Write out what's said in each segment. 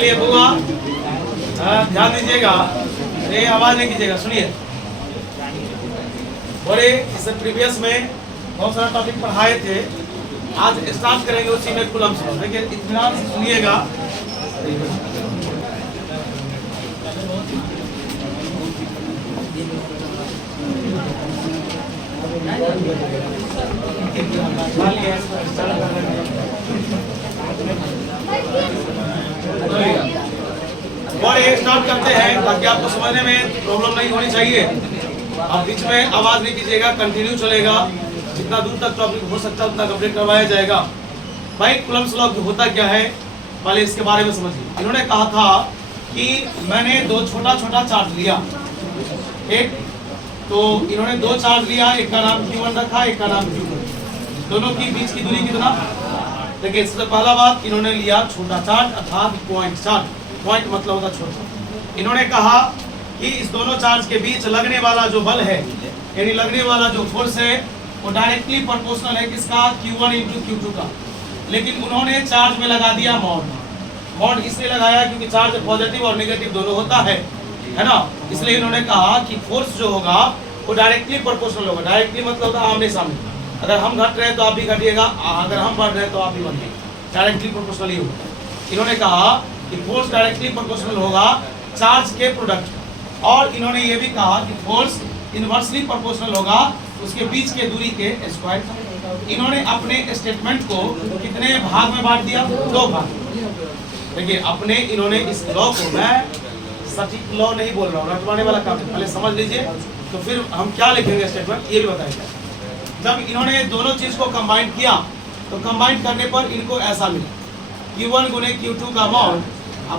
चलिए बुआ ध्यान दीजिएगा, ये आवाज नहीं कीजिएगा, सुनिए। बड़े इससे प्रीवियस में बहुत सारा टॉपिक पढ़ाए थे, आज स्टार्ट करेंगे उसी में कुलम्स लॉ। देखिए इत्मीनान से सुनिएगा। और ये स्टार्ट करते हैं ताकि आपको समझने में प्रॉब्लम नहीं होनी चाहिए। आप बीच में आवाज नहीं कीजिएगा, कंटिन्यू चलेगा, जितना दूर तक टॉपिक हो सकता है उतना कंप्लीट करवाया जाएगा। भाई कुलम्स लॉ होता क्या है, पहले इसके बारे में समझिए। इन्होंने कहा था कि मैंने दो छोटा छोटा चार्ज लिया, एक तो इन्होंने दो चार्ज लिया, एक का नाम Q1 रखा, एक का नाम Q2, दोनों की बीच की दूरी कितना। देखिए सबसे पहला बात, इन्होंने लिया छोटा चार्ज अर्थात पॉइंट चार्ज। पॉइंट मतलब होता छोटा। इन्होंने कहा कि इस दोनों चार्ज के बीच लगने वाला जो बल है, यानी लगने वाला जो फोर्स है, वो डायरेक्टली प्रोपोर्शनल है किसका, Q1 × Q2 का। लेकिन उन्होंने चार्ज में लगा दिया मॉड। मॉड इसलिए लगाया क्योंकि चार्ज पॉजिटिव और नेगेटिव दोनों होता है ना। इसलिए इन्होंने कहा कि फोर्स जो होगा वो डायरेक्टली प्रोपोर्शनल होगा। डायरेक्टली मतलब होता है आमने सामने। अगर हम घट रहे हैं तो आप भी घटिएगा, अगर हम बढ़ रहे हैं तो आप भी बढ़िए, डायरेक्टली प्रोपोर्शनल ही होगा। इन्होंने कहा कि फोर्स डायरेक्टली प्रोपोर्शनल होगा चार्ज के प्रोडक्ट, और इन्होंने ये भी कहा कि फोर्स इनवर्सली प्रोपोर्शनल होगा उसके बीच के दूरी के स्क्वायर। इन्होंने अपने स्टेटमेंट को कितने भाग में बांट दिया, दो भाग। देखिए अपने इन्होंने इस लॉ को, मैं सटीक लॉ नहीं बोल रहा हूँ, रटवाने वाला काम है, पहले समझ लीजिए तो फिर हम क्या लिखेंगे स्टेटमेंट ये भी बताएंगे। जब इन्होंने दोनों चीज को कंबाइन किया तो कंबाइन करने पर इनको ऐसा मिला, Q1 × Q2 का मॉड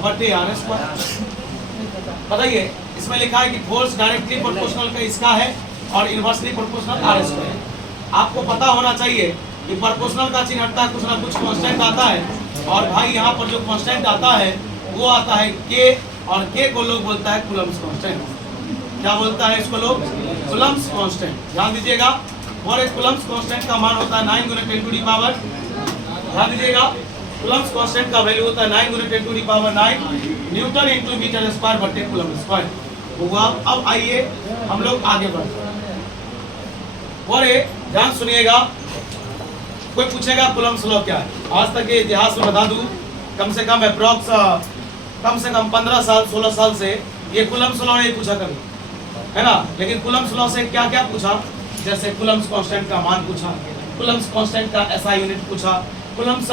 बटे R स्क्वायर। बताइए इसमें लिखा है कि फोर्स डायरेक्टली प्रोपोर्शनल का इसका है और इनवर्सली प्रोपोर्शनल R स्क्वायर। आपको पता होना चाहिए कि प्रोपोर्शनल का चिन्ह हटता है, कुछ ना कुछ कांस्टेंट आता है, और भाई यहाँ पर जो कांस्टेंट आता है वो आता है K, और K को लोग बोलता है कूलम्स कांस्टेंट। क्या बोलता है इसको लोग, कूलम्स कांस्टेंट। ध्यान दीजिएगा, और एक कूलम्स कांस्टेंट का मान होता है 9 × 10⁻, ध्यान दीजिएगा कूलम्स कांस्टेंट का वैल्यू होता है 9 × 10⁹ न्यूटन × मीटर स्क्वायर बटे कूलम स्क्वायर हुआ। अब आइए हम लोग आगे बढ़ते हैं, और ध्यान सुनिएगा। कोई पूछेगा कूलम्स लॉ क्या है, आज तक के इतिहास में बता दूं कम से कम अप्रॉक्स कम से कम 15 साल 16 साल से ये कूलम्स लॉ नहीं पूछा कभी, है ना। लेकिन कूलम्स लॉ से क्या क्या पूछा, जैसे कूलम्स कांस्टेंट का मान पूछा, कूलम्स कांस्टेंट का SI यूनिट पूछा, कूलम्स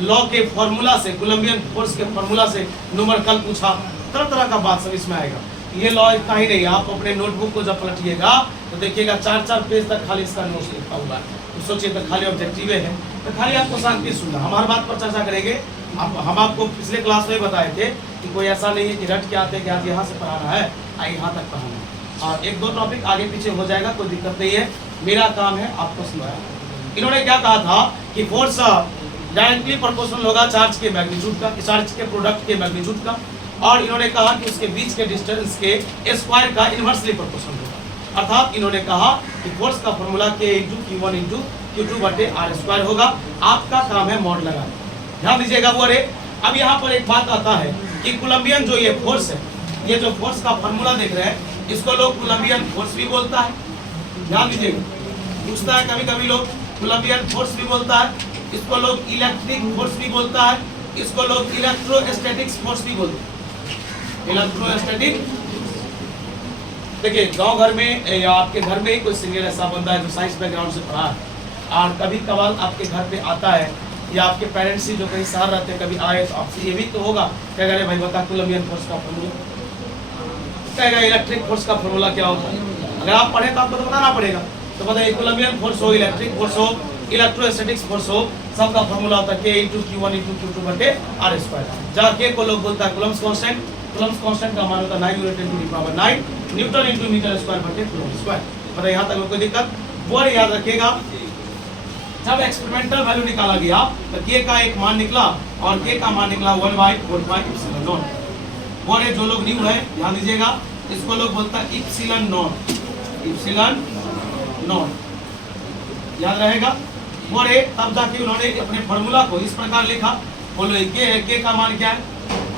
लॉ के फॉर्मूला से, कूलम्बियन फोर्स के फॉर्मूला से न्यूमेरिकल पूछा, तरह तरह का बात सब इसमें आएगा। ये लॉ इतना ही नहीं, आप अपने नोटबुक को जब पलटिएगा तो देखिएगा 4-4 पेज तक खाली इसका नोट्स लिखा हुआ है। तो सोचिए तो खाली ऑब्जेक्टिव है, तो खाली आपको शांति सुनना। हम हर बात पर चर्चा करेंगे। हम आपको पिछले क्लास में बताए थे कि कोई ऐसा नहीं है कि रट के आते कि आज यहाँ से पढ़ाना है यहाँ तक पढ़ाना है, और एक दो टॉपिक आगे पीछे हो जाएगा, कोई दिक्कत नहीं है। मेरा काम है आपको समझाना। इन्होंने क्या कहा था कि फोर्स डायरेक्टली प्रोपोर्शनल होगा चार्ज के मैग्नीट्यूड का, चार्ज के प्रोडक्ट के मैग्नीट्यूड का, और इन्होंने कहा कि उसके बीच के डिस्टेंस के स्क्वायर का इनवर्सली प्रोपोर्शनल होगा। अर्थात इन्होंने कहा कि फोर्स का फॉर्मूला K × Q1 × Q2 बटे R स्क्वायर होगा। आपका काम है मॉड लगाना। ध्यान दीजिएगा वो। अब यहाँ पर एक बात आता है कि कोलंबियन जो ये फोर्स है, ये जो फोर्स का फॉर्मूला देख रहे हैं, इसको लोग कोलंबियन फोर्स भी बोलता है। ध्यान दीजिएगा, पूछता है कभी कभी लोग कोलंबियन फोर्स भी बोलता है, इसको लोग इलेक्ट्रिक फोर्स भी बोलता है, इसको लोग इलेक्ट्रोस्टैटिक्स फोर्स भी बोलते हैं। इलेक्ट्रोस्टैटिक, देखिए गांव घर में या आपके घर में ही कोई सीनियर ऐसा बंदा है जो साइंस बैकग्राउंड से पढ़ा है, और कभी कभार आपके घर पे आता है, या आपके पेरेंट्स ही जो कहीं शहर रहते हैं कभी आए तो आपसे ये भी तो होगा, क्या कह रहे भाई बता कोलंबियन फोर्स का फॉर्मूला, कहेगा इलेक्ट्रिक फोर्स का फॉर्मूला क्या होता है। अगर आप पढ़े तो आपको तो बताना पड़ेगा। तो बताइए कोलंबियन फोर्स हो, इलेक्ट्रिक फोर्स हो, इलेक्ट्रोस्टैटिक्स फोर्स हो, सबका फॉर्मूला होता है K × Q1 × Q2 बटे R स्क्वायर। जहाँ K को लोग बोलता है कूलम्स कांस्टेंट, कूलम्स कांस्टेंट का मान होता है 9 × 10⁹ न्यूटन × मीटर स्क्वायर बटे कूलम स्क्वायर। बताइए यहाँ तक कोई दिक्कत। वो याद रखिएगा, जब एक्सपेरिमेंटल वैल्यू निकाला गया तो K का एक मान निकला और K का मान निकला 1/4πε0। वो जो लोग न्यू है ध्यान दीजिएगा, इसको लोग बोलता है इप्सिलॉन नॉट, याद रहेगा। और तब जाके उन्होंने अपने फॉर्मूला को इस प्रकार लिखा, बोलो K है, K का मान क्या है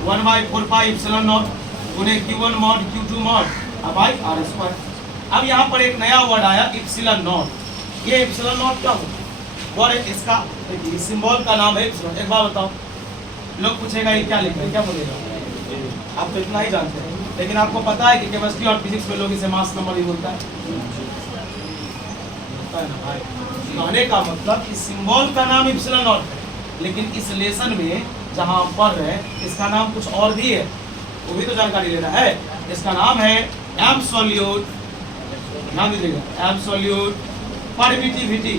1/4 पाई एप्सिलॉन नॉट गुने Q1 mod Q2 mod by r square. अब यहाँ पर एक नया वर्ड आया एप्सिलॉन नॉट। ये एप्सिलॉन नॉट क्या होता है? और इसका सिंबल का नाम है एप्सिलॉन। एक बार बताओ, लोग पूछेगा ये क्या लिखा है, क्या बोलेगा? आप तो इतना ही जानते हैं, लेकिन आपको पता है कि केमिस्ट्री और फिजिक्स में लोग इसे मास नंबर ही बोलता है ना भाई। कहने का मतलब इस सिंबल का नाम एप्सिलॉन नॉट है, लेकिन इस लेसन में जहां हम पढ़ रहे हैं इसका नाम कुछ और भी है, वो भी तो जानकारी लेना है। इसका नाम है एब्सोल्यूट, नाम दीजिएगा, absolute permittivity,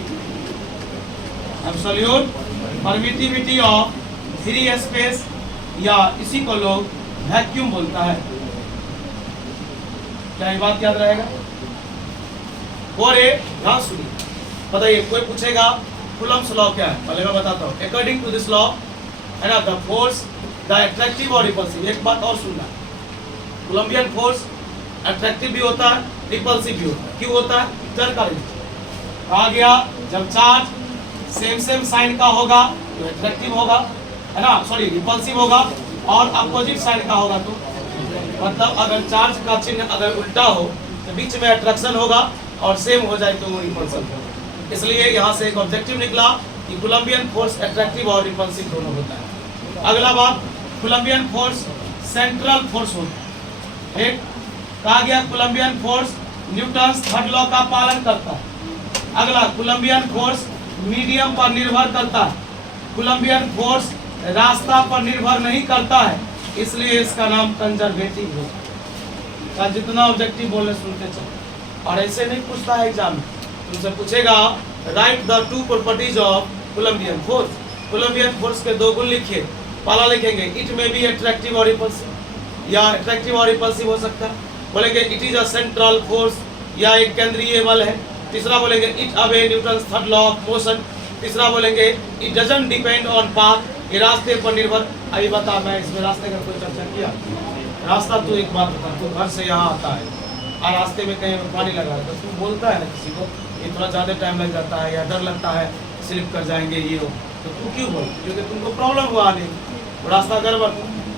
absolute permittivity of free space, या इसी को लोग वैक्यूम बोलता है। क्या ये बात याद रहेगा? और एक ध्यान सुनिए, बताइए, कोई पूछेगा कूलम्ब्स लॉ क्या है? पहले मैं बताता हूँ। अकॉर्डिंग टू दिस लॉ है ना, द फोर्स द अट्रैक्टिव और रिपल्सिव। एक बात और सुनना, कोलंबियन फोर्स अट्रैक्टिव भी होता है, रिपल्सिव भी होता है। क्यों होता है? जानकारी कहा गया, जब चार्ज सेम सेम साइन का होगा तो अट्रैक्टिव होगा, है ना, सॉरी रिपल्सिव होगा, और अपोजिट साइन का होगा तो मतलब अगर चार्ज का चिन्ह अगर उल्टा हो तो बीच में अट्रैक्शन होगा, और सेम हो जाए तो वो रिपल्सिव होगा। इसलिए यहाँ से एक ऑब्जेक्टिव निकला कि कोलंबियन फोर्स अट्रैक्टिव और रिपल्सिव दोनों होता है। अगला बात, कोलंबियन फोर्स सेंट्रल फोर्स होता है। एक कहा गया Coulombian force Newton's third law का पालन करता है। अगला, कोलंबियन फोर्स मीडियम पर निर्भर करता है। कोलंबियन फोर्स रास्ता पर निर्भर नहीं करता है, इसलिए इसका नाम कंजर्वेटिव है। जितना ऑब्जेक्टिव बोले सुनते चलो, और ऐसे नहीं पूछता है एग्जाम में, तुमसे पूछेगा write the two properties of Coulombian force. Coulombian force के दो गुण लिखिए। पहला लिखेंगे इट में बी अट्रैक्टिव और रिपल्सिव, या अट्रैक्टिव और रिपल्सिव हो सकता है। बोलेंगे it is a central force, या एक केंद्रीय बल है। तीसरा बोलेंगे it obeys Newton's third law of motion. तीसरा बोलेंगे it doesn't depend on path, ये रास्ते पर निर्भर। अभी बता, मैं इसमें रास्ते का कोई चर्चा किया? रास्ता तो एक बात बता, तू घर से यहाँ आता है और रास्ते में कहीं पानी लगा है तो तू बोलता है ना किसी को ये थोड़ा ज़्यादा टाइम लग जाता है या डर लगता है स्लिप कर जाएंगे ये हो, तो तू क्यों बोल? क्योंकि तुमको प्रॉब्लम हुआ नहीं, वो रास्ता गड़बड़,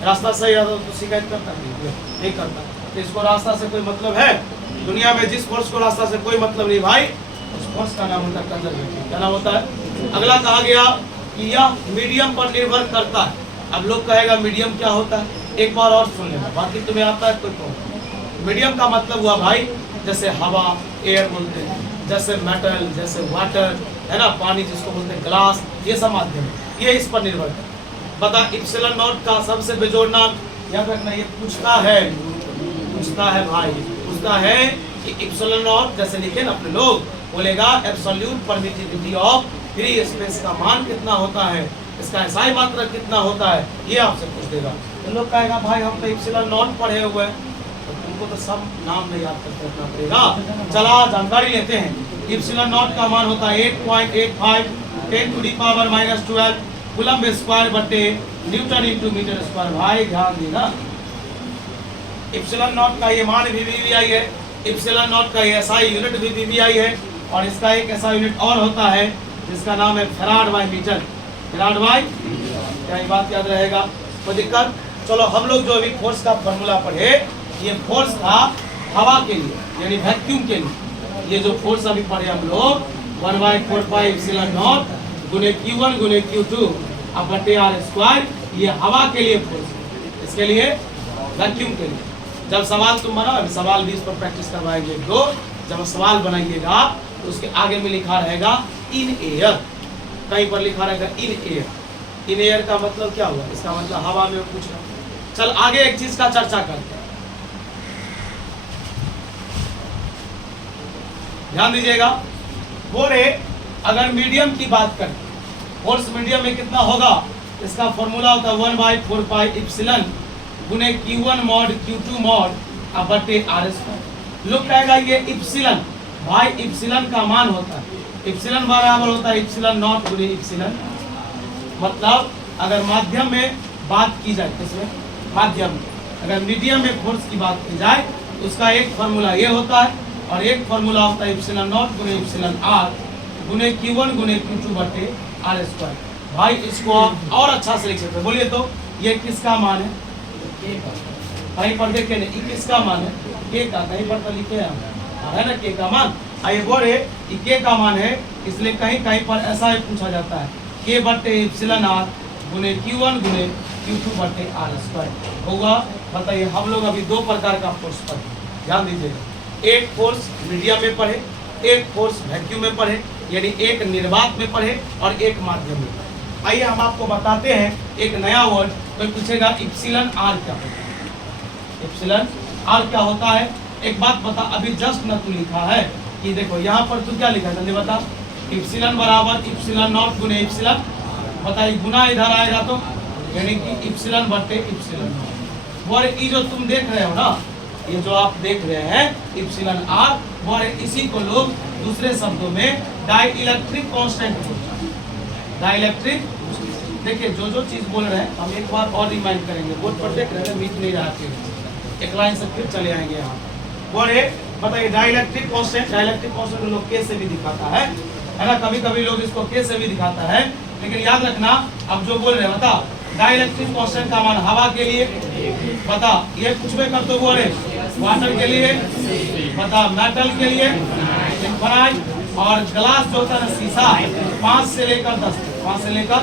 रास्ता सही है तो शिकायत करता नहीं करता। तो इसको रास्ता से कोई मतलब है? दुनिया में जिस फोर्स को रास्ता से कोई मतलब नहीं भाई, उस फोर्स का नाम होता है कंजर्वेटिव। क्या नाम होता है? अगला कहा गया कि यह मीडियम पर निर्भर करता है। अब लोग कहेगा मीडियम क्या होता है? एक बार और सुन लेना, बाकी तुम्हें आता है कोई प्रॉब्लम। मीडियम का मतलब हुआ भाई, जैसे हवा, एयर बोलते हैं, जैसे मेटल, जैसे वाटर, है ना, पानी जिसको बोलते हैं ग्लास, ये सब माध्यम है, ये इस पर निर्भर है। बता, एप्सिलॉन नॉट का सबसे बेजोड़ नाम याद रखना। ये पूछता है भाई, पूछता है कि एप्सिलॉन नॉट जैसे लिखे ना अपने लोग, बोलेगा absolute permittivity of free space का मान कितना होता है, इसका एसआई मात्रा कितना होता है, ये आपसे पूछ देगा। तो लोग कहेगा भाई हम तो एप्सिलॉन नॉट पढ़े हुए हैं, तो तुमको तो सब नाम में याद करके रखना पड़ेगा। चला जानकारी लेते हैं। एप्सिलॉन नॉट का मान होता है 8.85 10⁻⁻12 कूलम्ब स्क्वायर बटे न्यूटन इंटू मीटर स्क्वायर। भाई ध्यान देना, एप्सिलॉन नॉट का ये मान भी वीवीआई है, एप्सिलॉन नॉट का ये एसआई यूनिट भी वीवीआई है, और इसका एक ऐसा यूनिट और होता है जिसका नाम है farad by metre. Farad by, क्या ये बात याद रहेगा? कोई दिक्कत? चलो हम लोग जो अभी फोर्स का फॉर्मूला पढ़े, ये फोर्स था हवा के लिए यानी वैक्यूम के लिए। ये जो फोर्स अभी पढ़े हम लोग 1/4 पाई एप्सिलॉन नॉट गुने Q1 गुने Q2 अब बटे आर स्क्वायर, ये हवा के लिए फोर्स, इसके लिए वैक्यूम के लिए। जब सवाल तुम बनाओ, अभी सवाल 20 पर प्रैक्टिस करवाएंगे तो जब सवाल बनाइएगा तो उसके आगे में लिखा रहेगा इन एयर, कहीं पर लिखा रहेगा इन एयर। इन एयर का मतलब क्या हुआ? इसका मतलब हवा में पूछ रहा। चल आगे एक चीज का चर्चा करते हैं, ध्यान दीजिएगा। बोले अगर मीडियम की बात करें, फोर्स मीडियम में कितना होगा? इसका फॉर्मूला होता है 1/4 पाई एप्सिलॉन गुने Q1 मॉड Q2 मॉड अब बटे आर स्क्वायर। लोग कहेगा ये एप्सिलॉन, भाई एप्सिलॉन का मान होता है, एप्सिलॉन बराबर होता है एप्सिलॉन नॉट गुने एप्सिलॉन। मतलब अगर माध्यम में बात की जाए, किसमें? माध्यम में। अगर मीडियम में फोर्स की बात की जाए तो उसका एक फार्मूला ये होता है, और एक फार्मूला होता है एप्सिलॉन नॉट गुने एप्सिलॉन आर गुने Q1 गुने Q2 बटे आर स्क्वायर। भाई इसको आप और अच्छा से लिख सकते हैं। बोलिए तो ये किसका मान है? कहीं पर देखे नहीं, किसका मान है? के का, कहीं पर तो लिखे है ना के का मान। आइए बोले के का मान है, इसलिए कहीं कहीं पर ऐसा ही पूछा जाता है के बटे एप्सिलॉन आर गुने Q1 गुने Q2 बटे आर स्क्वायर होगा। बताइए, हम लोग अभी दो प्रकार का फोर्स पढ़े, ध्यान दीजिएगा। एक फोर्स मीडियम में पढ़े, एक फोर्स वैक्यूम में पढ़े, यानी एक निर्वात में पढ़े और एक माध्यम में। आइए हम आपको बताते हैं एक नया वर्ड। कोई पूछेगा इप्सिलॉन आर क्या होता है? इप्सिलॉन आर क्या होता है? एक बात बता, अभी जस्ट न तू लिखा है कि देखो यहाँ पर तू क्या लिखा है जल्दी बता। इप्सिलॉन बराबर इप्सिलॉन नॉट गुने इप्सिलॉन, बताइए गुना इधर आएगा तो यानी कि इप्सिलॉन बटे इप्सिलॉन नॉट। और ये जो तुम देख रहे हो ना, ये जो आप देख रहे हैं इप्सिलॉन आर, और इसी को लोग दूसरे शब्दों में डाइइलेक्ट्रिक कांस्टेंट बोलते हैं। डाइइलेक्ट्रिक, देखिए जो जो चीज बोल रहे हैं हम एक बार और रिमाइंड करेंगे, बोर्ड पर देख रहे हैं मिट नहीं रहा है, एक लाइन से फिर चले आएंगे यहाँ। बोले बताइए डाइइलेक्ट्रिक कांस्टेंट, डाइइलेक्ट्रिक कांस्टेंट लोग के से भी दिखाता है ना, कभी कभी लोग इसको के से भी दिखाता है, लेकिन याद रखना अब जो बोल रहे हैं बता। डाइइलेक्ट्रिक कांस्टेंट का मान हवा के लिए बता, ये कुछ भी कर दो बोले, वाटर के लिए बता, मेटल के लिए इन्फिनाइट, और ग्लास जो होता है ना शीशा 5 से लेकर 10, 5 से लेकर।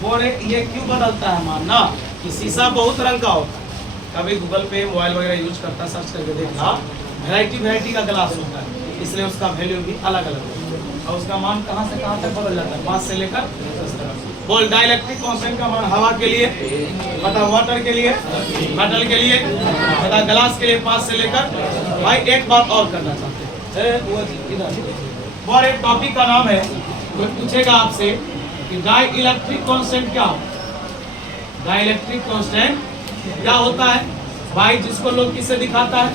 बोले ये क्यों बदलता है मानना कि शीशा बहुत रंग का होता है। कभी गूगल पे मोबाइल वगैरह यूज करता है, सर्च करके देखना, वैरायटी का ग्लास होता है, इसलिए उसका वैल्यू भी अलग अलग होता है और उसका मान कहाँ से कहाँ तक बदल जाता है, 5 से लेकर 10 तक। बोल डाइइलेक्ट्रिक कांस्टेंट का मान हवा के लिए बता, वाटर के लिए, मेटल के लिए बता, ग्लास के लिए 5 से लेकर। भाई एक बात और करना चाहते हैं, और एक टॉपिक का नाम है, कोई पूछेगा आपसे कि डाइइलेक्ट्रिक कांस्टेंट क्या होता है? डाइइलेक्ट्रिक कांस्टेंट क्या होता है भाई? जिसको लोग किससे दिखाता है,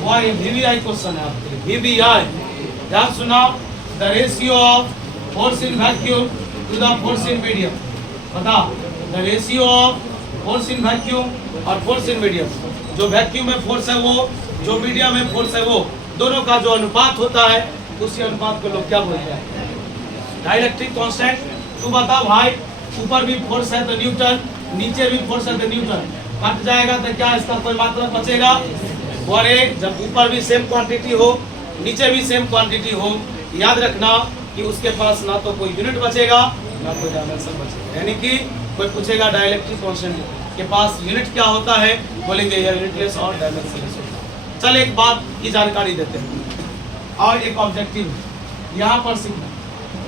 वो ये VVI क्वेश्चन है आपके लिए। VVI ध्यान सुनाओ, the ratio of force in vacuum to the force in medium. बता, the ratio of force in vacuum और फोर्स इन मीडियम। जो वैक्यूम में फोर्स है वो, जो मीडियम में फोर्स है वो, दोनों का जो अनुपात होता है उसी अनुपात को लोग क्या बोलते हैं? Dielectric constant. तू बता भाई, ऊपर भी फोर्स है तो न्यूटन, नीचे भी फोर्स है तो न्यूटन, कट जाएगा तो क्या इसका कोई मात्रा बचेगा? और एक जब ऊपर भी सेम क्वांटिटी हो, नीचे भी सेम क्वांटिटी हो, याद रखना कि उसके पास ना तो कोई यूनिट बचेगा ना कोई डायमेंशन बचेगा। यानी कि कोई पूछेगा डाइइलेक्ट्रिक कांस्टेंट के पास यूनिट क्या होता है, बोलेंगे यह यूनिटलेस और डायमेंशनलेस होता है। चल एक बात की जानकारी देते हैं और एक ऑब्जेक्टिव यहाँ पर सीखना।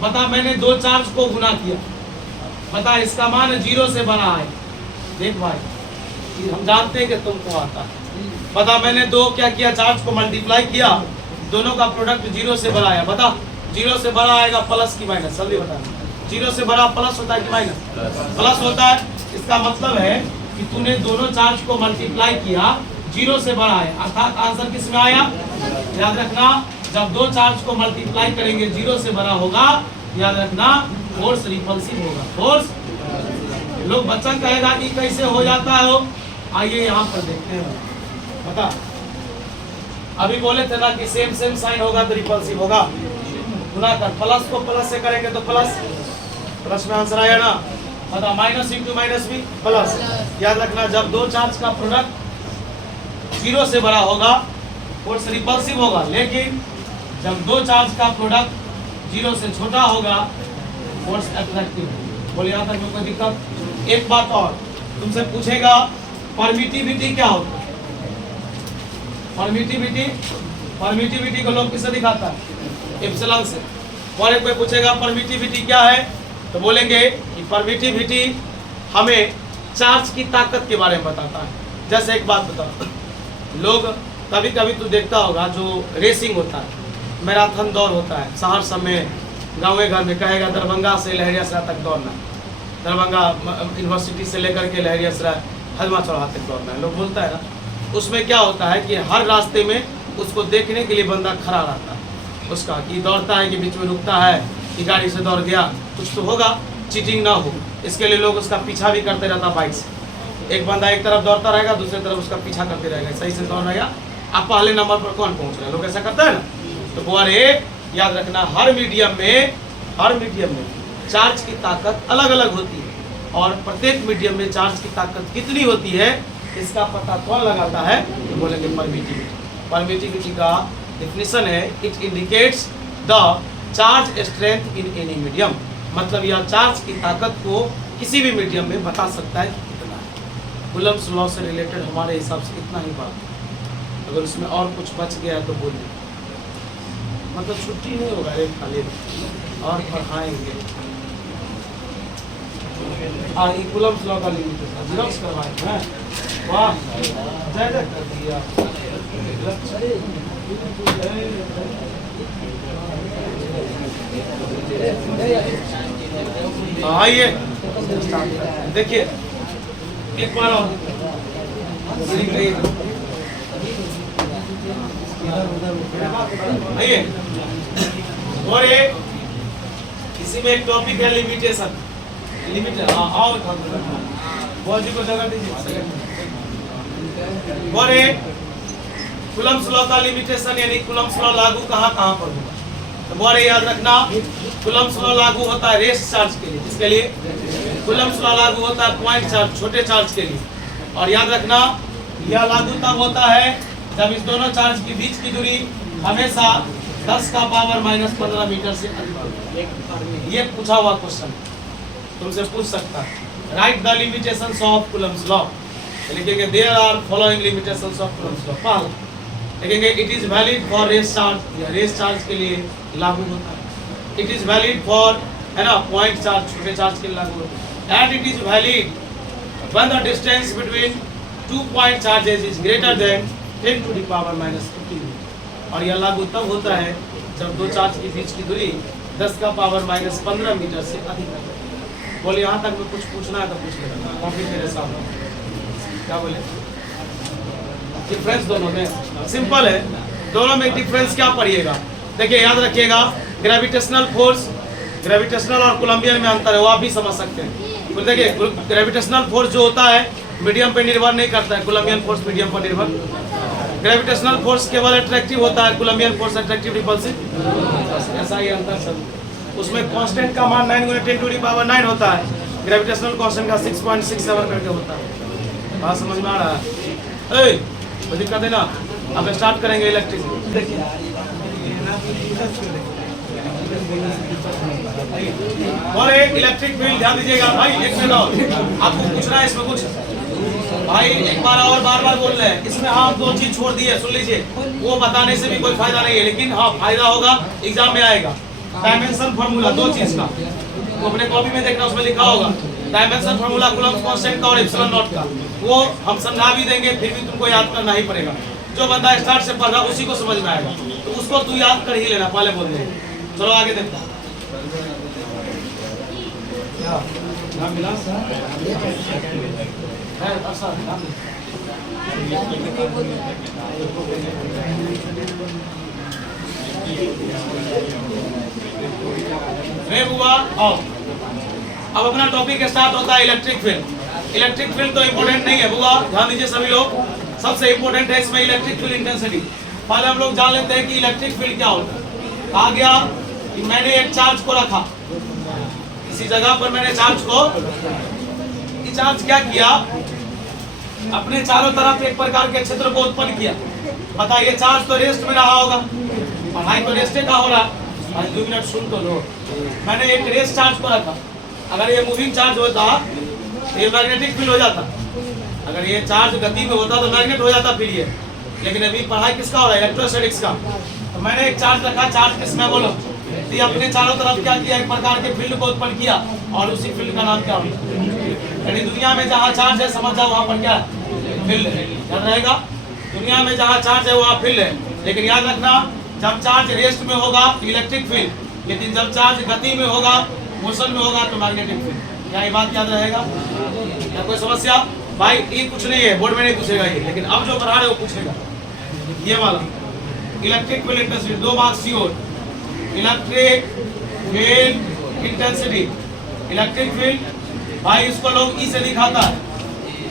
बता, मैंने दो चार्ज को गुना किया, बता इसका मान 0 से बना है। देख भाई, हम जानते हैं कि तुमको आता है। बता, मैंने दो क्या किया, चार्ज को मल्टीप्लाई किया, दोनों का प्रोडक्ट 0 से बड़ा आया। बता 0 से बड़ा आएगा प्लस की माइनस, जल्दी बता। 0 से बड़ा प्लस होता है कि माइनस? प्लस होता है। इसका मतलब है कि तूने दोनों चार्ज को मल्टीप्लाई किया, 0 से बड़ा है, अर्थात आंसर किस में आया? याद रखना, जब दो चार्ज को मल्टीप्लाई करेंगे 0 से बड़ा होगा, याद रखना फोर्स रिपल्सिव होगा। फोर्स, लोग बच्चा कहेगा कि कैसे हो जाता है हो, आइए यहाँ पर देखते हैं। बता, अभी बोले थे ना कि सेम सेम साइन होगा तो रिपल्सिव होगा, गुना कर, प्लस को प्लस से करेंगे तो प्लस, प्लस में आंसर आया ना। बता, माइनस इंटू माइनस भी प्लस। याद रखना, जब दो चार्ज का प्रोडक्ट 0 से बड़ा होगा फोर्स रिपल्सिव होगा, लेकिन जब दो चार्ज का प्रोडक्ट 0 से छोटा होगा फोर्स अट्रैक्टिव। बोले यहाँ तक में कोई दिक्कत? एक बात और तुमसे पूछेगा, परमिटिविटी क्या होता है? परमिटिविटी को लोग किससे दिखाता है? एप्सिलॉन से। और कोई पूछेगा परमिटिविटी क्या है, तो बोलेंगे कि परमिटिविटी हमें चार्ज की ताकत के बारे में बताता है। जैसे एक बात बताओ, लोग कभी कभी तो देखता होगा जो रेसिंग होता है, मैराथन दौड़ होता है, शहर सब में, गाँव घर में कहेगा दरभंगा से लहरियासराय तक दौड़ना, दरभंगा यूनिवर्सिटी से लेकर के लहरियासराय हजमा चौराहा तक दौड़ना है, लोग बोलता है ना। उसमें क्या होता है कि हर रास्ते में उसको देखने के लिए बंदा खड़ा रहता है, उसका कि दौड़ता है कि बीच में रुकता है कि गाड़ी से दौड़ गया, कुछ तो होगा, चीटिंग ना हो, इसके लिए लोग उसका पीछा भी करते रहता बाइक से। एक बंदा एक तरफ दौड़ता रहेगा, दूसरी तरफ उसका पीछा करते रहेगा, सही से दौड़ रहेगा, अब पहले नंबर पर कौन पहुँच रहा है, लोग ऐसा करता है ना। तो बोल याद रखना, हर मीडियम में चार्ज की ताकत अलग अलग होती है। और प्रत्येक मीडियम में चार्ज की ताकत कितनी होती है इसका पता कौन लगाता है, तो बोलेंगे परमिटिविटी। परमिटिविटी का डेफिनेशन है it indicates the charge strength in any medium, मतलब यह चार्ज की ताकत को किसी भी मीडियम में बता सकता है कि कितना है। कूलम्ब्स लॉ से रिलेटेड हमारे हिसाब से इतना ही बात है। अगर उसमें और कुछ बच गया है तो बोलिए, मतलब छुट्टी नहीं होगा एक खाली और पढ़ाएंगे। और कूलम्ब्स लॉ का लिमिटेशन जीरोक्स करवाए हैं, वाह ज़्यादा कर दिया। आइए देखिए एक बार और आइए, और ये इसी में एक टॉपिक है लिमिटेशन। लिमिट आओ बहुत को जगह दीजिए। और ये कूलम्ब्स लॉ का लिमिटेशन यानी कूलम्ब्स लॉ लागू कहाँ कहाँ पर होगा, तो बहुत याद रखना कूलम्ब्स लॉ लागू होता है रेस्ट चार्ज के लिए, जिसके लिए कूलम्ब्स लॉ लागू होता है पॉइंट चार्ज छोटे चार्ज के लिए। और याद रखना यह लागू तब होता है जब इस दोनों चार्ज के बीच की दूरी हमेशा 10 का पावर -15 मीटर से अधिक हो। ये पूछा हुआ क्वेश्चन तुमसे पूछ सकता है। Write the limitations of Coulomb's law, लिखेंगे there are following limitations of Coulomb's law. पहला लिखेंगे it is valid for rest charge, या रेस्ट चार्ज के लिए लागू होता है। इट इज वैलिड फॉर, है ना, पॉइंट चार्ज छोटे चार्ज के लिए लागू होता है। And it is valid when the distance between 2 point charges is greater than 10 to the power -15। और यह लागू तब होता है जब दो चार्ज के बीच की दूरी 10 का पावर -15 मीटर से अधिक है। बोले यहाँ तक में कुछ पूछना है तो पूछ लेना, कॉपी मेरे सामने। क्या बोले डिफरेंस दोनों में सिंपल है, दोनों में डिफरेंस क्या पड़िएगा। देखिए याद रखिएगा ग्रेविटेशनल फोर्स, ग्रेविटेशनल और कोलंबियन में अंतर है, वो आप भी समझ सकते हैं। तो देखिए ग्रेविटेशनल फोर्स जो होता है मीडियम पे निर्भर नहीं करता है, कोलंबियन फोर्स मीडियम पर निर्भर। ग्रेविटेशनल फोर्स केवल अट्रैक्टिव होता है, कोलंबियन फोर्स अट्रैक्टिव रिपल्सिव। ऐसा ही अंतर सब। उसमें कांस्टेंट का मान 9 × 10⁻⁹ होता है, ग्रेविटेशनल कांस्टेंट का 6.67 करके होता है। बात समझ में आ रहा है? ए तो दिक्कत है ना। अब स्टार्ट करेंगे इलेक्ट्रिक। देखिए और एक इलेक्ट्रिक फील्ड ध्यान दीजिएगा भाई, एक मिनट और आपको पूछना है इसमें कुछ भाई, एक बार और बार बोल रहे हैं। इसमें हाँ 2 चीज छोड़ दी है, सुन लीजिए। वो बताने से भी कोई फायदा नहीं है, लेकिन हाँ फायदा होगा, एग्जाम में आएगा। डायमेंशन फार्मूला 2 चीज का, वो अपने कॉपी में देखना, उसमें लिखा होगा डायमेंशन फार्मूला कूलम्ब्स कांस्टेंट का और एप्सिलॉन नॉट का। वो हम समझा भी देंगे, फिर भी तुमको याद करना ही पड़ेगा। जो बंदा स्टार्ट से पढ़ रहा उसी को समझ में आएगा, तो उसको तू याद कर ही लेना, पहले बोल दे। चलो आगे देखो। नाम मिला बुआ। अब अपना टॉपिक स्टार्ट होता है इलेक्ट्रिक फील्ड। इलेक्ट्रिक फील्ड तो इम्पोर्टेंट नहीं है बुआ, ध्यान दीजिए सभी लोग। सबसे इम्पोर्टेंट है इसमें इलेक्ट्रिक फील्ड इंटेंसिटी। पहले हम लोग जान लेते हैं कि इलेक्ट्रिक फील्ड क्या होता है। कहा गया कि मैंने एक चार्ज को रखा, किसी जगह पर मैंने चार्ज को, ये चार्ज क्या किया, अपने चारों तरफ एक प्रकार के क्षेत्र को उत्पन्न किया। बताइए चार्ज तो रेस्ट में रहा होगा, पढ़ाई तो रेस्ट का हो रहा। 2 मिनट सुन तो लो। मैंने एक रेस्ट चार्ज को रखा, अगर ये मूविंग चार्ज होता तो ये मैग्नेटिक फील्ड हो जाता, अगर ये चार्ज गति में होता तो मैग्नेट हो जाता फिर ये। लेकिन अभी पढ़ाई किसका हो रहा है, इलेक्ट्रोस्टैटिक्स का। तो मैंने एक चार्ज रखा, चार्ज किसमें बोलो, ये अपने चारों तरफ क्या किया, एक प्रकार के फील्ड को उत्पन्न किया, और उसी फील्ड का नाम क्या होगा। यानी दुनिया में जहाँ चार्ज है समझ जाओ वहाँ पर क्या फील्ड है, याद रहेगा। दुनिया में जहाँ चार्ज है वहाँ फील्ड है। लेकिन याद रखना जब चार्ज रेस्ट में होगा तो इलेक्ट्रिक फील्ड, लेकिन जब चार्ज गति में होगा, मोशन में होगा तो मैग्नेटिक फील्ड। क्या ये बात याद रहेगा? क्या कोई समस्या? भाई ये कुछ नहीं है, बोर्ड में नहीं पूछेगा ये, लेकिन अब जो पढ़ा रहे वो पूछेगा। ये वाला electric field intensity 2 marks sure. Electric field intensity, electric field भाई इसको लोग ई से दिखाता है।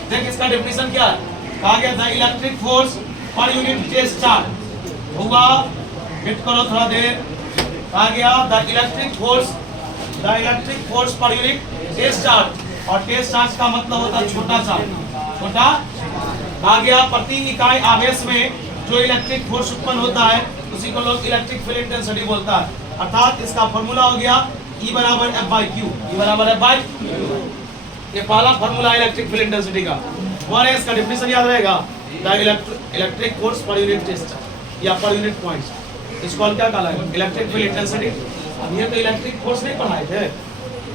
देख इसका डेफिनेशन क्या है, कहा गया the electric force per unit test charge होगा। वेट करो थोड़ा देर। कहा गया the electric force per unit test charge और टेस्ट चार्ज का मतलब होता है छोटा चार्ज, छोटा भाग्य प्रति इकाई आवेश में जो इलेक्ट्रिक फोर्स उत्पन्न होता है उसी को लोग इलेक्ट्रिक फील्ड इंटेंसिटी बोलता है। अर्थात इसका फॉर्मूला हो गया E बराबर F बाई क्यू, E बराबर F बाई, ये पहला फॉर्मूला है इलेक्ट्रिक फील्ड इंटेंसिटी का। और इसका डेफिनेशन याद रहेगा, the electric force per unit distance या पर यूनिट पॉइंट, इसको क्या कहलाएगा, इलेक्ट्रिक फील्ड इंटेंसिटी। अब ये तो इलेक्ट्रिक फोर्स नहीं पढ़ाए थे,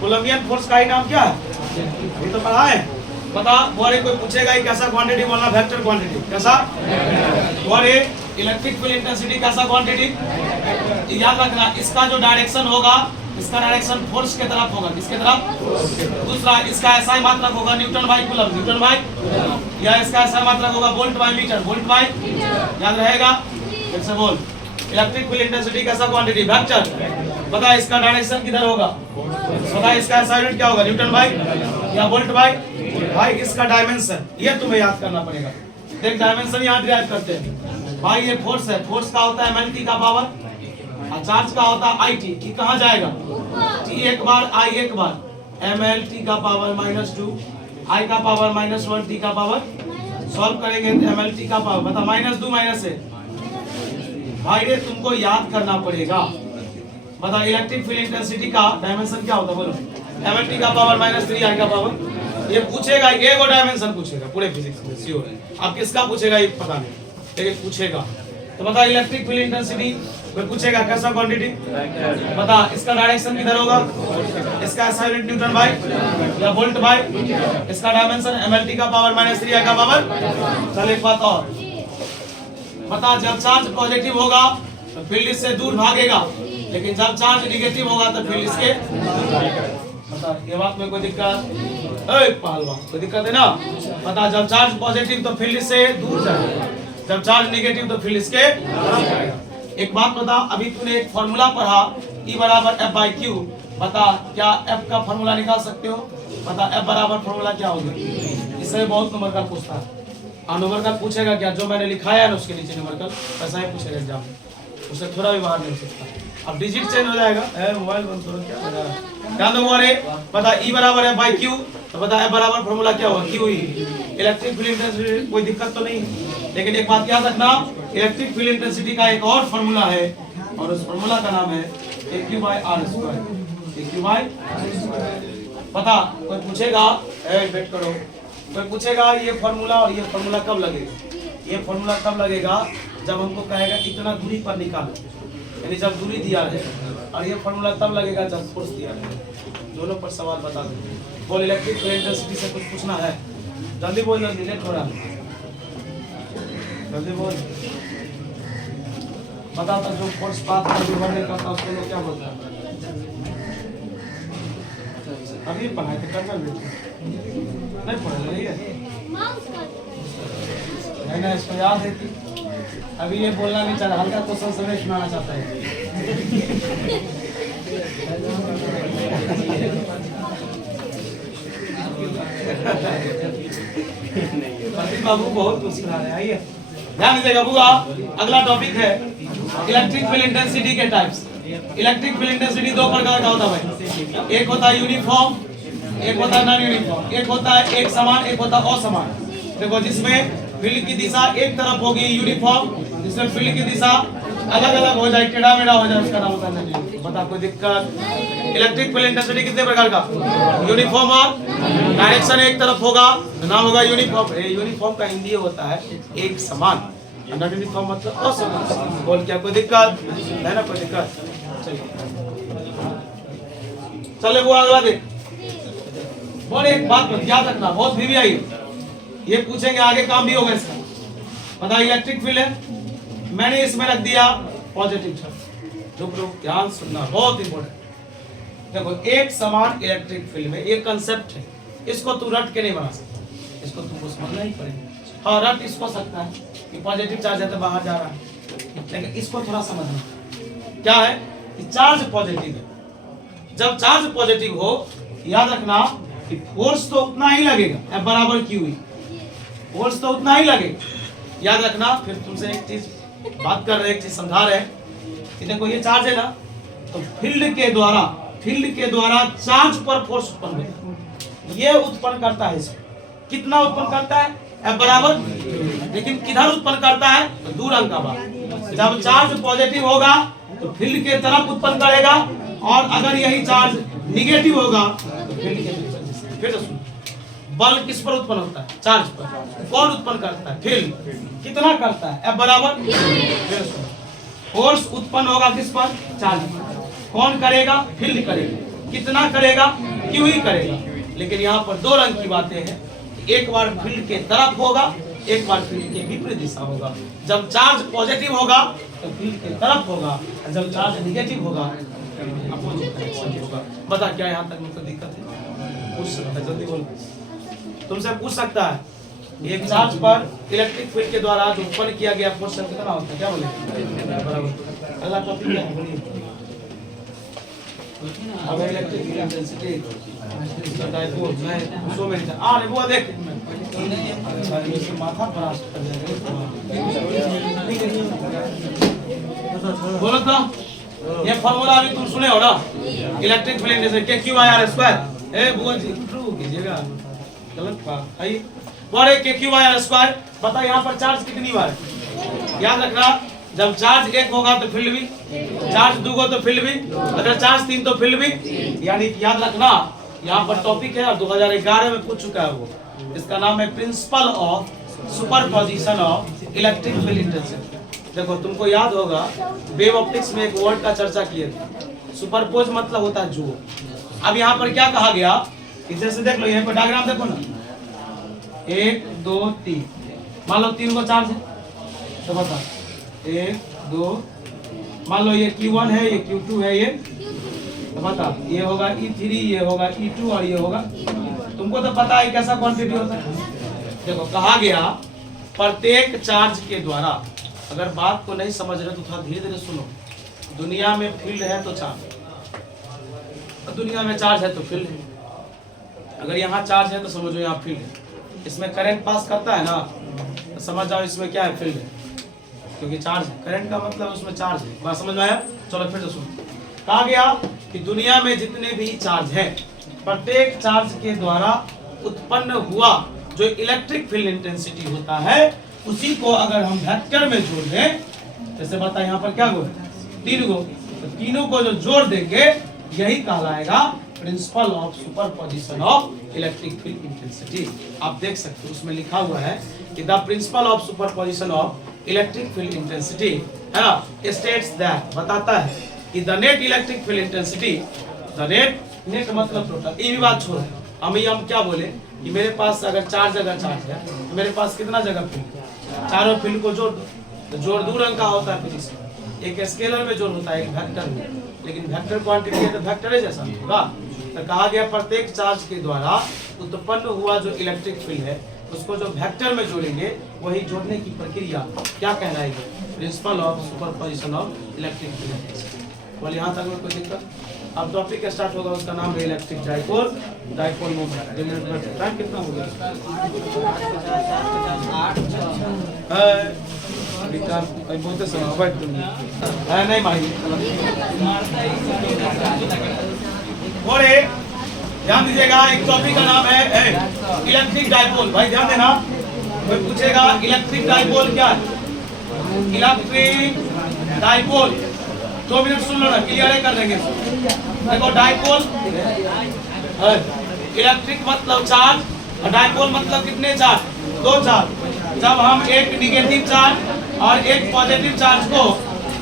कोलंबियन फोर्स का ही नाम क्या है, ये तो पढ़ा है। बता और कोई पूछेगा ये कैसा क्वांटिटी बोलना, वेक्टर क्वांटिटी, कैसा, और ये इलेक्ट्रिक फील्ड इंटेंसिटी कैसा क्वांटिटी। याद रखना इसका जो डायरेक्शन होगा, इसका डायरेक्शन फोर्स के तरफ होगा, किसके तरफ, दूसरा इसका एसआई मात्रक होगा newton by coulomb, newton by, या इसका एसआई मात्रक होगा volt by metre, volt by, याद रहेगा। फिर से बोल, इलेक्ट्रिक फील्ड इंटेंसिटी कैसा क्वांटिटी, वेक्टर। बता इसका डायरेक्शन किधर होगा, बता इसका एसआई यूनिट क्या होगा, न्यूटन बाई या वोल्ट बाई। भाई इसका डायमेंशन ये तुम्हें याद करना पड़ेगा, देख डायमेंशन यहाँ डिराइव करते हैं। भाई ये फोर्स है, फोर्स का होता है mlt का पावर, और चार्ज का होता है it, कि कहाँ जाएगा, t एक बार I एक बार, mlt का पावर -2, I का पावर -1, t का पावर, सॉल्व करेंगे तो mlt का पावर, बता -2 माइनस है। भाई ये तुमको याद करना पड़ेगा। बता इलेक्ट्रिक फील्ड इंटेंसिटी का डायमेंशन क्या होता है, बोलो, mlt का पावर -3, I का पावर। ये पूछेगा, एक और डायमेंशन पूछेगा पूरे फिजिक्स में श्योर है। अब किसका पूछेगा ये पता नहीं, लेकिन पूछेगा। तो बता इलेक्ट्रिक फील्ड इंटेंसिटी कोई पूछेगा कैसा क्वांटिटी, बता इसका डायरेक्शन किधर होगा, इसका एसआई यूनिट न्यूटन बाई या वोल्ट बाई, इसका डायमेंशन mlt का पावर -3, I का पावर। चल एक बात और बता, जब चार्ज पॉजिटिव होगा तो फील्ड इससे दूर भागेगा, लेकिन जब चार्ज नेगेटिव होगा तो फील्ड इसके, बता ये बात में कोई दिक्कत, पहलवान कोई दिक्कत है ना। बता जब चार्ज पॉजिटिव तो फील्ड से दूर जाएगा, जब चार्ज नेगेटिव तो फील्ड इसके तरफ जाएगा। एक बात बता, अभी तूने एक फॉर्मूला पढ़ा E बराबर F बाई क्यू, बता क्या F का फॉर्मूला निकाल सकते हो, बता F बराबर फॉर्मूला क्या होगा। इससे बहुत नंबर का पूछता है, नंबर का पूछेगा क्या, जो मैंने लिखाया है ना उसके नीचे नंबर का वैसा ही पूछेगा एग्जाम में, उससे थोड़ा भी बाहर नहीं हो सकता। अब डिजिट चेंज हो जाएगा, मोबाइल बंद करो, क्या हो जाएगा, ध्यान दो। अरे बता E बराबर है बाई क्यू, तो बता F बराबर फॉर्मूला क्या होगा, क्यू ही। इलेक्ट्रिक फील्ड इंटेंसिटी कोई दिक्कत तो नहीं, लेकिन एक बात याद रखना, इलेक्ट्रिक फील्ड इंटेंसिटी का एक और फॉर्मूला है, और उस फॉर्मूला का नाम है AQ by R square, AQ by. पता कोई पूछेगा, वेट करो, कोई पूछेगा ये फॉर्मूला और ये फॉर्मूला कब लगेगा, ये फॉर्मूला कब लगेगा जब हमको कहेगा इतना दूरी पर निकालो, यानी जब दूरी दिया है, और ये फॉर्मूला तब लगेगा जब फोर्स दिया है। दोनों पर सवाल बता दो। बोल इलेक्ट्रिक फील्ड इंटेंसिटी से कुछ पूछना है, जल्दी बोल, जल्दी लेट हो रहा, जल्दी बोल। बता था जो फोर्स पाथ का विवर्तन करता उसको लोग क्या बोलता है, अभी पढ़ाए थे कल नहीं पढ़े नहीं है, नहीं ना इसको याद है कि अभी ये बोलना नहीं चाह रहा, हल्का क्वेश्चन समय सुनाना चाहता है। बाबू बहुत मुस्कुरा रहे हैं, आइए ध्यान दीजिएगा बुआ। अगला टॉपिक है इलेक्ट्रिक फील्ड इंटेंसिटी के टाइप्स। इलेक्ट्रिक फील्ड इंटेंसिटी दो प्रकार का होता है भाई, एक होता है यूनिफॉर्म, एक होता है नॉन यूनिफॉर्म, एक होता है एक समान, एक होता है असमान। देखो जिसमें फील्ड की दिशा एक तरफ होगी यूनिफॉर्म, जिसमें फील्ड की दिशा अलग अलग हो जाए, टेढ़ा मेढ़ा हो जाए, उसका नाम होता है नॉन। बता कोई दिक्कत। इलेक्ट्रिक फील्ड इंटेंसिटी कितने प्रकार का, यूनिफॉर्म और डायरेक्शन एक तरफ होगा तो नाम होगा यूनिफॉर्म। यूनिफॉर्म का हिंदी होता है एक समान, नॉन यूनिफॉर्म मतलब असमान। बोल क्या कोई दिक्कत है ना, कोई दिक्कत। चले वो अगला देख। बोल एक बात याद रखना, बहुत भी आई ये पूछेंगे आगे, काम भी होगा इसका। पता इलेक्ट्रिक फील्ड है, मैंने इसमें रख दिया पॉजिटिव चार्ज। जो लोग ध्यान सुनना बहुत इंपॉर्टेंट। देखो एक समान इलेक्ट्रिक फील्ड में एक कंसेप्ट है, इसको तू रट के नहीं बना सकता, इसको तुमको समझना ही पड़ेगा। हाँ रट इसको सकता है कि पॉजिटिव चार्ज है तो बाहर जा रहा है, लेकिन इसको थोड़ा समझना क्या है कि चार्ज पॉजिटिव है। जब चार्ज पॉजिटिव हो याद रखना कि फोर्स तो उतना ही लगेगा, F बराबर क्यू ही, फोर्स तो उतना ही लगेगा। याद रखना। फिर तुमसे एक चीज बात कर रहे, एक चीज समझा रहे कि देखो ये चार्ज है ना, तो फील्ड के द्वारा चार्ज पर फोर्स उत्पन्न होता है। ये उत्पन्न करता है इसको। कितना उत्पन्न करता है? F बराबर, लेकिन किधर उत्पन्न करता है? तो दूर अंक का बात। जब चार्ज पॉजिटिव होगा तो फील्ड के तरफ उत्पन्न करेगा, और अगर यही चार्ज निगेटिव होगा तो फील्ड के फिर सुन, बल किस पर उत्पन्न होता है? चार्ज पर। कौन उत्पन्न करता है? फील्ड। कितना करता है? F बराबर। फिर सुन, फोर्स उत्पन्न होगा किस पर? चार्ज पर। कौन करेगा? फील्ड करेगा। कितना करेगा? क्यों ही करेगा। लेकिन यहाँ पर दो रंग की बातें हैं, एक बार फील्ड के तरफ होगा, एक बार फील्ड के विपरीत दिशा होगा। जब चार्ज पॉजिटिव होगा तो फील्ड के तरफ होगा, और जब चार्ज नेगेटिव होगा अपोजिट होगा। बता क्या यहाँ तक मुझको दिक्कत है? पूछ सकता है, जल्दी बोलो। तुमसे पूछ सकता है एक चार्ज पर इलेक्ट्रिक फील्ड के द्वारा जो उत्पन्न किया गया फोर्स कितना होता है? क्या बोले? बराबर। अगला टॉपिक क्या है? बोलिए। अब इलेक्ट्रिक फील्ड इंटेंसिटी डाइपोल में सो में अरे वो देख माथा ब्रास्ट कर जाएगा। बोलो तो ये फार्मूला अभी तुम सुने हो ना, इलेक्ट्रिक फील्ड इंटेंसिटी के क्यू आई आर स्क्वायर। ए बुआ जी ट्रू कीजिएगा, गलत बात है। और के क्यू आई आर स्क्वायर। बता यहाँ पर चार्ज कितनी बार? याद रखना, जब चार्ज एक होगा तो फील्ड भी, चार्ज दो हो तो फील्ड भी, अगर चार्ज तीन तो फील्ड भी। यानी याद रखना, यहाँ पर टॉपिक है 2011 में पूछ चुका है वो। इसका नाम है principal of superposition of electric field intensity. देखो तुमको याद होगा वेव ऑप्टिक्स में एक वर्ड का चर्चा किए थे, सुपरपोज मतलब होता है जो। अब यहाँ पर क्या कहा गया, जैसे देख लो यहाँ पर डायग्राम देखो ना, 1 2 3, मान लो 3 को चार्ज है तो बता 1 2, मान लो ये Q1 है, ये Q2 है, ये तो बता ये होगा E3, ये होगा E2 और ये होगा। तुमको तो पता है कैसा क्वांटिटी होता है। देखो कहा गया प्रत्येक चार्ज के द्वारा, अगर बात को नहीं समझ रहे तो थोड़ा धीरे धीरे सुनो। दुनिया में फील्ड है तो चार्ज, दुनिया में चार्ज है तो फील्ड है। अगर यहाँ चार्ज है तो समझो यहाँ फील्ड है। इसमें करंट पास करता है ना तो समझ जाओ इसमें क्या है? फील्ड है, क्योंकि चार्ज है। करंट का मतलब उसमें चार्ज है। बात समझ में आया? चलो फिर से सुनो। कहा गया कि दुनिया में जितने भी चार्ज हैं, प्रत्येक चार्ज के द्वारा उत्पन्न हुआ जो इलेक्ट्रिक फील्ड इंटेंसिटी होता है, उसी को अगर हम वेक्टर में जोड़ दें, जैसे बता यहाँ पर क्या गो? 3 गो, तो तीनों को जो जोड़ देंगे यही कहलाएगा principal of superposition of electric field intensity. आप देख सकते हो उसमें लिखा हुआ है कि the principal of superposition of electric field intensity है ना, स्टेट्स दैट, बताता है कि the net electric field intensity, the net मतलब टोटल। ये भी बात छोड़ो, हम क्या बोले कि मेरे पास अगर चार्ज है तो मेरे पास कितना जगह फील्ड, चारों फील्ड को जोड़ दो, तो जोड़ दो रंग का होता है। फिर इसमें एक स्केलर में जोड़ होता है, एक वेक्टर में, लेकिन वेक्टर क्वांटिटी है तो वेक्टर जैसा होगा। तो कहा गया प्रत्येक चार्ज के द्वारा उत्पन्न हुआ जो इलेक्ट्रिक फील्ड है उसको जो वेक्टर में जोड़ेंगे वही जोड़ने की प्रक्रिया क्या कहलाएगी? Principle of superposition of electric field. बोल यहाँ तक में कोई दिक्कत? अब टॉपिक स्टार्ट होगा, उसका नाम है electric dipole, dipole moment. Time कितना हो गया? बोलते समय नहीं मारी। और ध्यान दीजिएगा, एक टॉपिक का नाम है इलेक्ट्रिक डाइपोल। भाई ध्यान देना, कोई पूछेगा इलेक्ट्रिक डाइपोल क्या है? इलेक्ट्रिक डाइपोल 2 मिनट सुन लो ना, क्लियर कर देंगे। देखो डाइपोल, इलेक्ट्रिक मतलब चार्ज और डाइपोल मतलब कितने चार्ज? 2 चार्ज। जब हम एक निगेटिव चार्ज और एक पॉजिटिव चार्ज को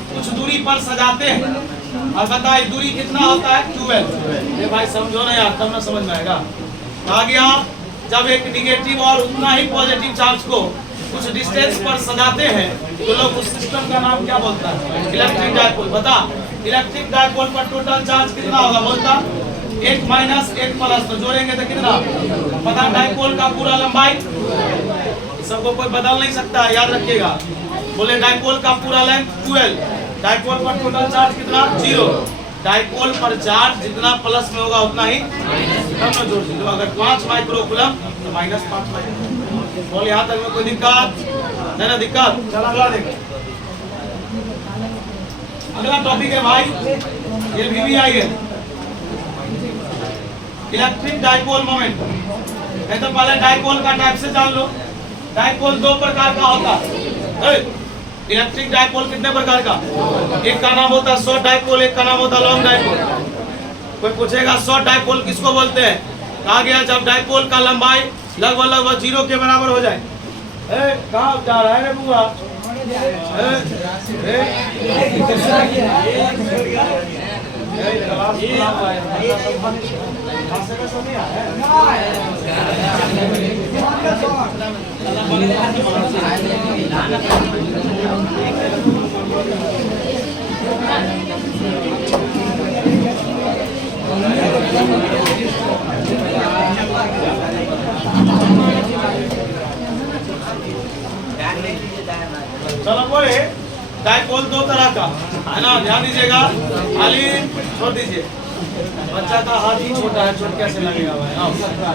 कुछ दूरी पर सजाते हैं, और बताइए दूरी कितना होता है? 12। ये भाई समझो ना यार, तब ना समझ में आएगा। कहा गया जब एक निगेटिव और उतना ही पॉजिटिव चार्ज को कुछ डिस्टेंस पर सजाते हैं तो लोग उस सिस्टम का नाम क्या बोलता है? Electric dipole. बता इलेक्ट्रिक डाइपोल पर टोटल चार्ज कितना होगा? बोलता 1 माइनस 1 प्लस, तो जोड़ेंगे तो कितना? पता डाइपोल का पूरा लंबाई सबको कोई बदल नहीं सकता है, याद रखिएगा। बोले डाइपोल का पूरा लेंथ 12, डाइपोल पर टोटल चार्ज कितना? 0। डाइपोल पर चार्ज जितना प्लस में होगा उतना ही तब न जोड़ दीजिए। अगर 5 माइक्रोकूलम तो -5 माइक्रोकूलम। बोल यहाँ तक में कोई दिक्कत नहीं ना? दिक्कत? चल अगला देखो। अगला टॉपिक है भाई, ये VVI है। Electric dipole moment. नहीं तो पहले डाइपोल का टाइप से जान लो। डाइपोल दो प्रकार का होता है। इलेक्ट्रिक डाइपोल कितने प्रकार का? एक का नाम होता है शॉर्ट डाइपोल, एक का नाम होता है लॉन्ग डाइपोल। कोई पूछेगा शॉर्ट डाइपोल किसको बोलते हैं? कहा गया जब डाइपोल का लंबाई लगभग 0 के बराबर हो जाए। कहाँ जा रहा है रे बुआ? चलो बोले डाइपोल दो तरह का है ना, ध्यान दीजिएगा। खाली छोड़ दीजिए, बच्चा का हाथ ही छोटा है, छोट कैसे लगेगा भाई?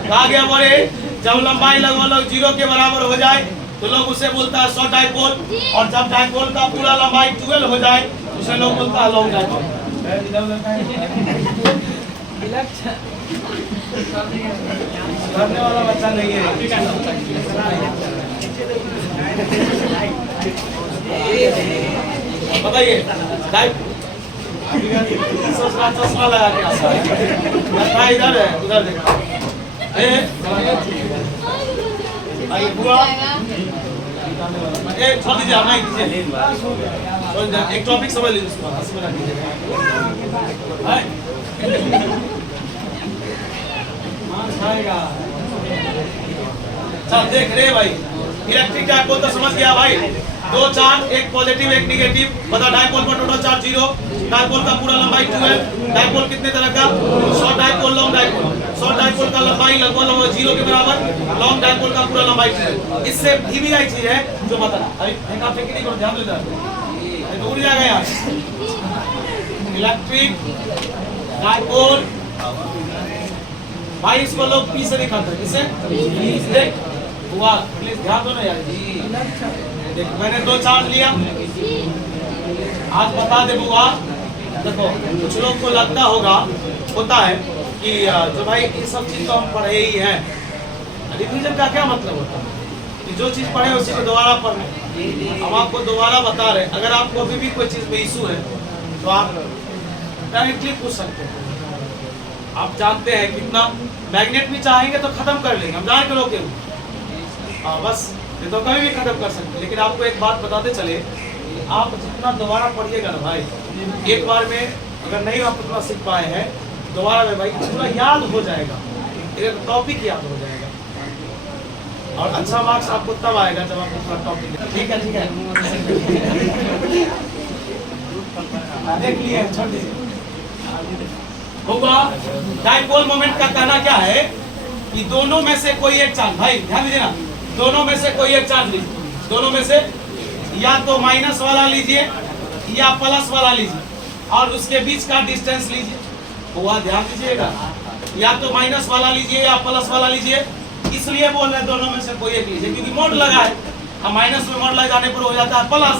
कहा गया बोले जब लंबाई लगभग 0 के बराबर हो जाए तो लोग उसे बोलता है शॉर्ट डाइपोल, और जब डाइपोल का पूरा लंबाई 12 हो जाए उसे लोग बोलता है लॉन्ग डाइपोल। करने वाला बच्चा नहीं है। बताइए चश्मा लगा के इधर है, उधर देखा। बुआ छोड़ दीजिए, आप नहीं कीजिए, एक टॉपिक समझ लीजिए, उसके बाद हंसी मजाक कीजिएगा। चल देख रहे भाई, इलेक्ट्रिक डाइपोल तो समझ गया भाई। दो चार्ज, एक पॉजिटिव एक निगेटिव। बता डाइपोल पर टोटल चार्ज 0, डाइपोल का पूरा लंबाई 12। डाइपोल कितने तरह का? Short dipole, long dipole. Short dipole का लंबाई लगभग 0 के बराबर, लॉन्ग डाइपोल का पूरा लंबाई 12। इससे भी आई चीज है जो बता आप नहीं करो, ध्यान देता तो उड़ जाएगा यार। इलेक्ट्रिक डाइपोल भाई, इसको लोग पी से दिखाते हैं। किससे? हुआ प्लीज ध्यान दो ना यार। देख मैंने दो चार्ज लिया, आज बता दे बुआ। देखो कुछ लोग को लगता होगा, होता है कि जो भाई ये सब चीज तो हम पढ़े ही हैं। रिवीजन का क्या मतलब होता है कि जो चीज पढ़े उसी को दोबारा पढ़े। हम आपको दोबारा बता रहे, अगर आपको अभी भी कोई चीज में इशू है तो आप डायरेक्टली पूछ सकते हैं। आप जानते हैं कितना मैग्नेट भी चाहेंगे तो खत्म कर लेंगे, हम जान के रोके बस, ये तो कभी भी खत्म कर सकते हैं। लेकिन आपको एक बात बताते चले, आप जितना दोबारा पढ़िएगा ना भाई, एक बार में अगर नहीं आप उतना सीख पाए हैं, दोबारा में भाई पूरा याद हो जाएगा, एक टॉपिक याद हो जाएगा। और अच्छा मार्क्स आपको तब आएगा जब आप पूरा टॉपिक। ठीक है ठीक है, देख लिए, छोड़ दीजिए। होगा डाइपोल मोमेंट का कहना क्या है कि दोनों में से कोई एक चार्ज, भाई ध्यान दीजिए ना, दोनों में से कोई एक चार्ज लीजिए। दोनों में से या तो माइनस वाला लीजिए या प्लस वाला लीजिए, और उसके बीच का डिस्टेंस लीजिए। हुआ ध्यान दीजिएगा, या तो माइनस वाला लीजिए या प्लस वाला लीजिए। इसलिए बोल रहे हैं दोनों में से कोई एक लीजिए, क्योंकि मोड लगा है। अब माइनस में मोड लगाने पर हो जाता है प्लस,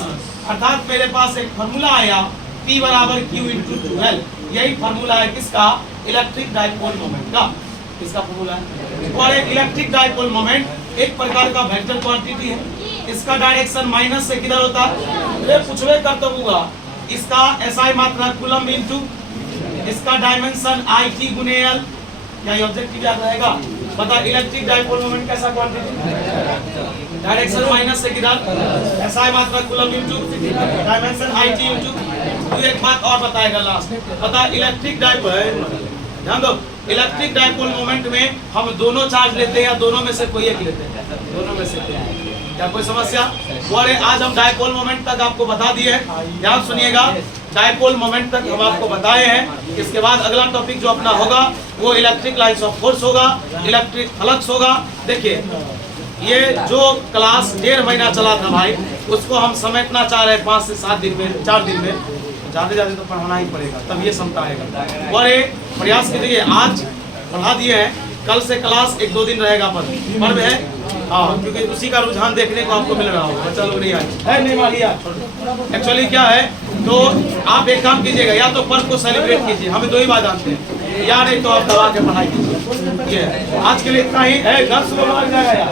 अर्थात मेरे पास एक फॉर्मूला आया P बराबर Q इंटू 12। यही फॉर्मूला है किसका? इलेक्ट्रिक डाइपोल मोमेंट का। किसका फॉर्मूला है? और एक इलेक्ट्रिक डाइपोल मोमेंट एक प्रकार का वेक्टर क्वांटिटी है। इसका डायरेक्शन माइनस से किधर होता है? पूछवे कर तो होगा। इसका SI मात्रा कूलम इंटू इसका डायमेंशन IT गुने L। क्या ये ऑब्जेक्टिव याद रहेगा? बता इलेक्ट्रिक डाइपोल मोमेंट कैसा क्वांटिटी? डायरेक्शन माइनस से किधर? SI मात्रा coulomb into dimension IT into. तो एक बात और बताएगा लास्ट, बता इलेक्ट्रिक डाइपोल, ध्यान दो, इलेक्ट्रिक डाइपोल मोमेंट में हम दोनों चार्ज लेते हैं या दोनों में से कोई एक लेते हैं? दोनों में से। क्या कोई समस्या? और आज हम डाइपोल मोमेंट तक आपको बता दिए हैं, ध्यान सुनिएगा। डाइपोल मोमेंट तक हम आपको बताए हैं। इसके बाद अगला टॉपिक जो अपना होगा वो इलेक्ट्रिक लाइन्स ऑफ फोर्स होगा, इलेक्ट्रिक फ्लक्स होगा। देखिए ये जो क्लास 1.5 महीना चला था भाई, उसको हम समेटना चाह रहे हैं 5 से 7 दिन में, 4 दिन में। ज़्यादा ज़्यादा तो पढ़ाना ही पड़ेगा, तब ये समता आएगा। और एक प्रयास कीजिए, आज पढ़ा दिए हैं, कल से क्लास 1-2 दिन रहेगा पर्व है। हाँ, क्योंकि उसी का रुझान देखने को आपको मिल रहा होगा, बच्चा लोग नहीं आए नहीं मालिया। एक्चुअली क्या है, तो आप एक काम कीजिएगा, या तो पर्व को सेलिब्रेट कीजिए, हमें 2 ही बात जानते हैं, या नहीं तो आप दबा के पढ़ाई कीजिए। चुके हैं। आज के लिए इतना ही है, घर सुबह जाएगा यार।